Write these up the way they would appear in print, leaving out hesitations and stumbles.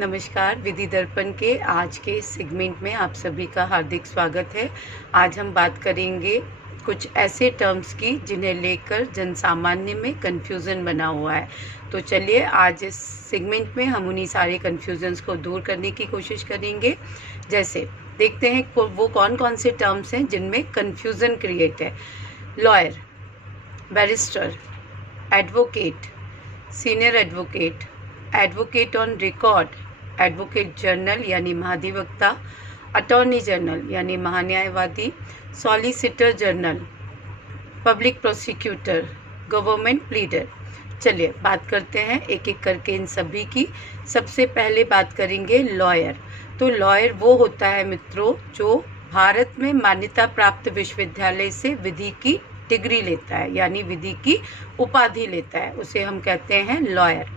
नमस्कार। विधि दर्पण के आज के सेगमेंट में आप सभी का हार्दिक स्वागत है। आज हम बात करेंगे कुछ ऐसे टर्म्स की जिन्हें लेकर जनसामान्य में कन्फ्यूज़न बना हुआ है। तो चलिए आज इस सेगमेंट में हम उन्हीं सारे कन्फ्यूज़न्स को दूर करने की कोशिश करेंगे। जैसे देखते हैं वो कौन कौन से टर्म्स हैं जिनमें कन्फ्यूज़न क्रिएट है। Lawyer, barrister, advocate, senior advocate, advocate on record, advocate general यानी महाधिवक्ता, अटॉर्नी जनरल यानी महान्यायवादी, solicitor general, public prosecutor, government pleader. चलिए बात करते हैं एक एक करके इन सभी की। सबसे पहले बात करेंगे लॉयर। तो लॉयर वो होता है मित्रों जो भारत में मान्यता प्राप्त विश्वविद्यालय से विधि की डिग्री लेता है यानी विधि की उपाधि लेता है, उसे हम कहते हैं लॉयर।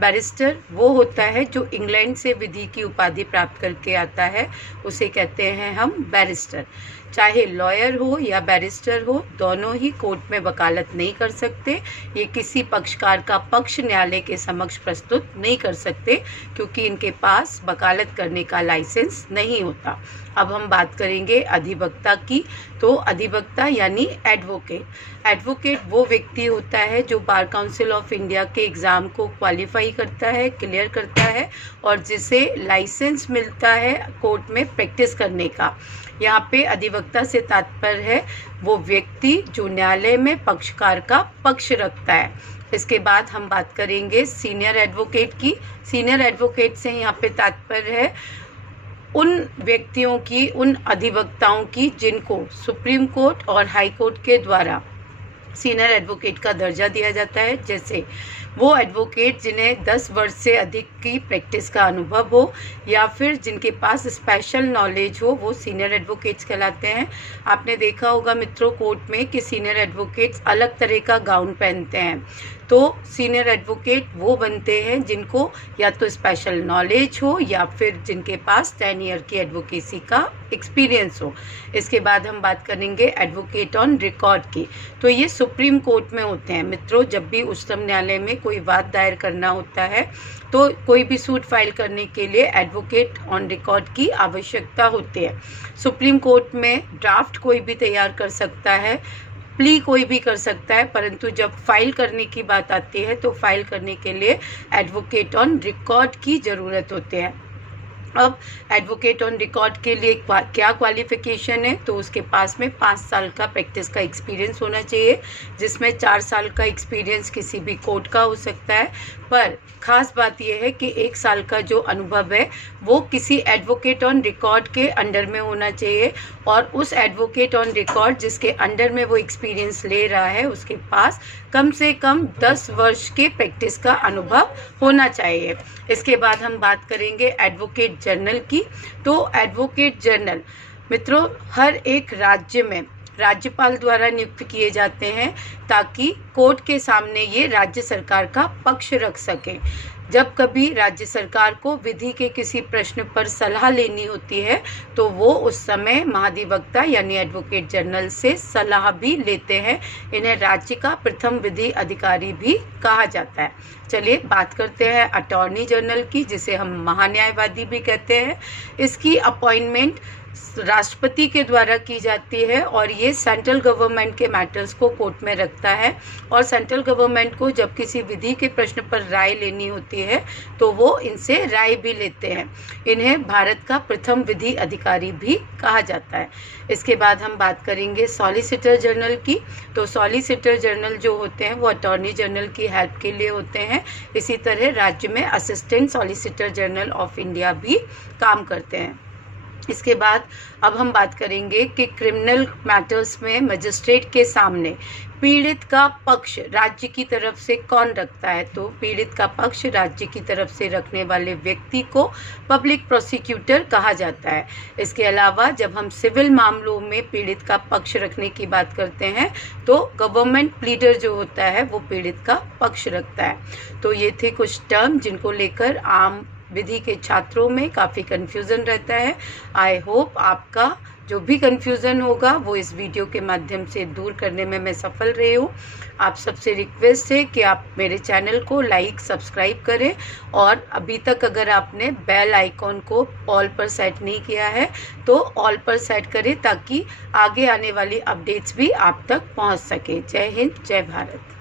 बैरिस्टर वो होता है जो इंग्लैंड से विधि की उपाधि प्राप्त करके आता है, उसे कहते हैं हम बैरिस्टर। चाहे लॉयर हो या बैरिस्टर हो, दोनों ही कोर्ट में वकालत नहीं कर सकते। ये किसी पक्षकार का पक्ष न्यायालय के समक्ष प्रस्तुत नहीं कर सकते क्योंकि इनके पास वकालत करने का लाइसेंस नहीं होता। अब हम बात करेंगे अधिवक्ता की। तो अधिवक्ता यानी एडवोकेट। एडवोकेट वो व्यक्ति होता है जो बार काउंसिल ऑफ इंडिया के एग्ज़ाम को क्वालिफाई करता है, क्लियर करता है और जिसे लाइसेंस मिलता है कोर्ट में प्रैक्टिस करने का। यहाँ पे अधिवक्ता से तात्पर्य है वो व्यक्ति जो न्यायालय में पक्षकार का पक्ष रखता है। इसके बाद हम बात करेंगे सीनियर एडवोकेट की। सीनियर एडवोकेट से यहाँ पे तात्पर्य है उन व्यक्तियों की, उन अधिवक्ताओं की जिनको सुप्रीम कोर्ट और हाई कोर्ट के द्वारा सीनियर एडवोकेट का दर्जा दिया जाता है। जैसे वो एडवोकेट जिन्हें 10 वर्ष से अधिक की प्रैक्टिस का अनुभव हो या फिर जिनके पास स्पेशल नॉलेज हो, वो सीनियर एडवोकेट्स कहलाते हैं। आपने देखा होगा मित्रों कोर्ट में कि सीनियर एडवोकेट्स अलग तरह का गाउन पहनते हैं। तो सीनियर एडवोकेट वो बनते हैं जिनको या तो स्पेशल नॉलेज हो या फिर जिनके पास 10 ईयर की एडवोकेसी का एक्सपीरियंस हो। इसके बाद हम बात करेंगे एडवोकेट ऑन रिकॉर्ड की। तो ये सुप्रीम कोर्ट में होते हैं मित्रों। जब भी उच्चतम न्यायालय में कोई वाद दायर करना होता है तो कोई भी सूट फाइल करने के लिए एडवोकेट ऑन रिकॉर्ड की आवश्यकता होती है। सुप्रीम कोर्ट में ड्राफ्ट कोई भी तैयार कर सकता है, प्ली कोई भी कर सकता है, परंतु जब फाइल करने की बात आती है तो फाइल करने के लिए एडवोकेट ऑन रिकॉर्ड की ज़रूरत होती है। अब एडवोकेट ऑन रिकॉर्ड के लिए क्या क्वालिफ़िकेशन है? तो उसके पास में 5 साल का प्रैक्टिस का एक्सपीरियंस होना चाहिए, जिसमें 4 साल का एक्सपीरियंस किसी भी कोर्ट का हो सकता है। पर ख़ास बात यह है कि 1 साल का जो अनुभव है वो किसी एडवोकेट ऑन रिकॉर्ड के अंडर में होना चाहिए और उस एडवोकेट ऑन रिकॉर्ड जिसके अंडर में वो एक्सपीरियंस ले रहा है उसके पास कम से कम 10 वर्ष के प्रैक्टिस का अनुभव होना चाहिए। इसके बाद हम बात करेंगे एडवोकेट जनरल की। तो एडवोकेट जनरल मित्रों हर एक राज्य में राज्यपाल द्वारा नियुक्त किए जाते हैं ताकि कोर्ट के सामने ये राज्य सरकार का पक्ष रख सकें। जब कभी राज्य सरकार को विधि के किसी प्रश्न पर सलाह लेनी होती है तो वो उस समय महाधिवक्ता यानी एडवोकेट जनरल से सलाह भी लेते हैं। इन्हें राज्य का प्रथम विधि अधिकारी भी कहा जाता है। चलिए बात करते हैं अटॉर्नी जनरल की, जिसे हम महान्यायवादी भी कहते हैं। इसकी अपॉइंटमेंट राष्ट्रपति के द्वारा की जाती है और ये सेंट्रल गवर्नमेंट के मैटर्स को कोर्ट में रखता है और सेंट्रल गवर्नमेंट को जब किसी विधि के प्रश्न पर राय लेनी होती है तो वो इनसे राय भी लेते हैं। इन्हें भारत का प्रथम विधि अधिकारी भी कहा जाता है। इसके बाद हम बात करेंगे सॉलिसिटर जनरल की। तो सॉलिसिटर जनरल जो होते हैं वो अटॉर्नी जनरल की हेल्प के लिए होते हैं। इसी तरह राज्य में assistant solicitor general of India भी काम करते हैं। इसके बाद अब हम बात करेंगे कि क्रिमिनल मैटर्स में मजिस्ट्रेट के सामने पीड़ित का पक्ष राज्य की तरफ से कौन रखता है? तो पीड़ित का पक्ष राज्य की तरफ से रखने वाले व्यक्ति को पब्लिक प्रोसिक्यूटर कहा जाता है। इसके अलावा जब हम सिविल मामलों में पीड़ित का पक्ष रखने की बात करते हैं तो गवर्नमेंट प्लीडर जो होता है वो पीड़ित का पक्ष रखता है। तो ये थे कुछ टर्म जिनको लेकर आम विधि के छात्रों में काफ़ी कन्फ्यूज़न रहता है। आई होप आपका जो भी कन्फ्यूज़न होगा वो इस वीडियो के माध्यम से दूर करने में मैं सफल रही हूँ। आप सबसे रिक्वेस्ट है कि आप मेरे चैनल को लाइक सब्सक्राइब करें, और अभी तक अगर आपने बेल आइकॉन को ऑल पर सेट नहीं किया है तो ऑल पर सेट करें, ताकि आगे आने वाली अपडेट्स भी आप तक पहुँच सके। जय हिंद, जय भारत।